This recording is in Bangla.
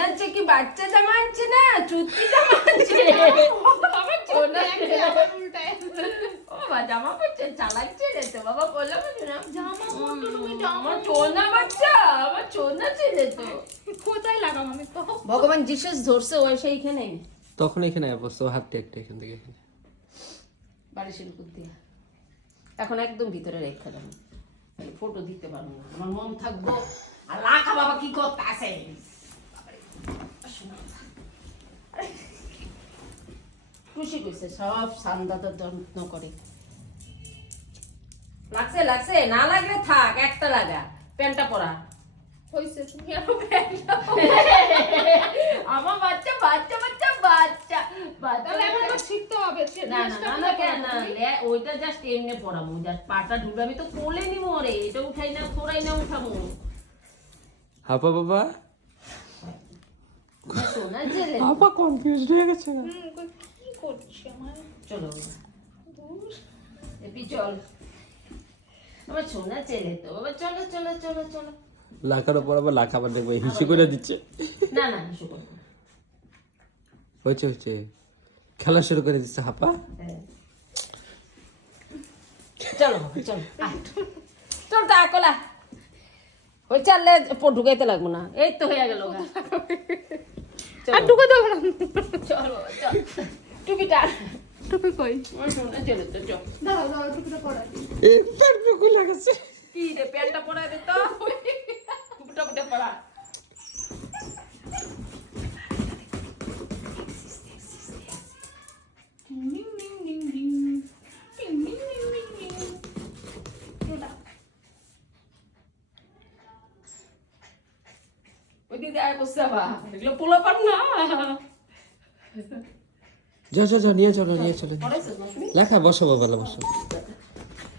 আনছে কি বাচ্চা জামা আনছে না চুতি জামা আনছে বাবা চোনা উল্টায় ও বাবা জামা পড়ছে চালাচ্ছে রে তো বাবা বললাম না জামা পড়তো তুমি আমার চোনা বাচ্চা আমার চোনা ছেলে তো কোথায় লাগাম আমি তো ভগবান জিসাস ধরছে ওই সেইখানে তখন এখানে বসো হাতটা একটা এখান থেকে বাড়ি শিলকুট দিয়া এখন একদম ভিতরে রেখে দেব ফটো দিতে পারবো না আমার মন থাকবো আর লাখা বাবা কি করতে আসে খুশি কইছে সব সান্দাদের যত্ন করে লাগছে লাগছে না লাগলে থাক একটা লাগা প্যান্টটা পরা হইছে তুমি আরো প্যান্টটা আমার বাচ্চা বাচ্চা বাচ্চা বাচ্চা বাচ্চা এখন তো শিখতে হবে না না না কেন না ওইটা জাস্ট এমনি পরাবো জাস্ট পাটা ঢুকে আমি তো কোলে নিব রে এটা উঠাই না থোড়াই না উঠাবো হাপা বাবা সোনা জেলে হাপা কনফিউজড হয়ে গেছে কি করছিস আমার চলো এপি চল আমার সোনা জেলে তো বাবা চলো চলো চলো চলো লাখার উপর আবার লাখ আবার দেখবো হিসু করে দিচ্ছে না না হিসু করবো হয়েছে হয়েছে খেলা শুরু করে দিচ্ছে হাপা চলো চলো চল তা কলা ওই চাললে ঢুকাইতে লাগবো না এই তো হয়ে গেল আর ঢুকে দেবো চল বাবা চল টুপিটা টুপি কই শোনা চলে তো চল দাও দাও টুপিটা পরা এই প্যান্টটা কই লাগাছে কি রে প্যান্টটা পরা দে তো টুপিটা পরা এগুলো পোলা পান না যা যা যা নিয়ে চলো নিয়ে চলো লেখা বসো বাবা বসো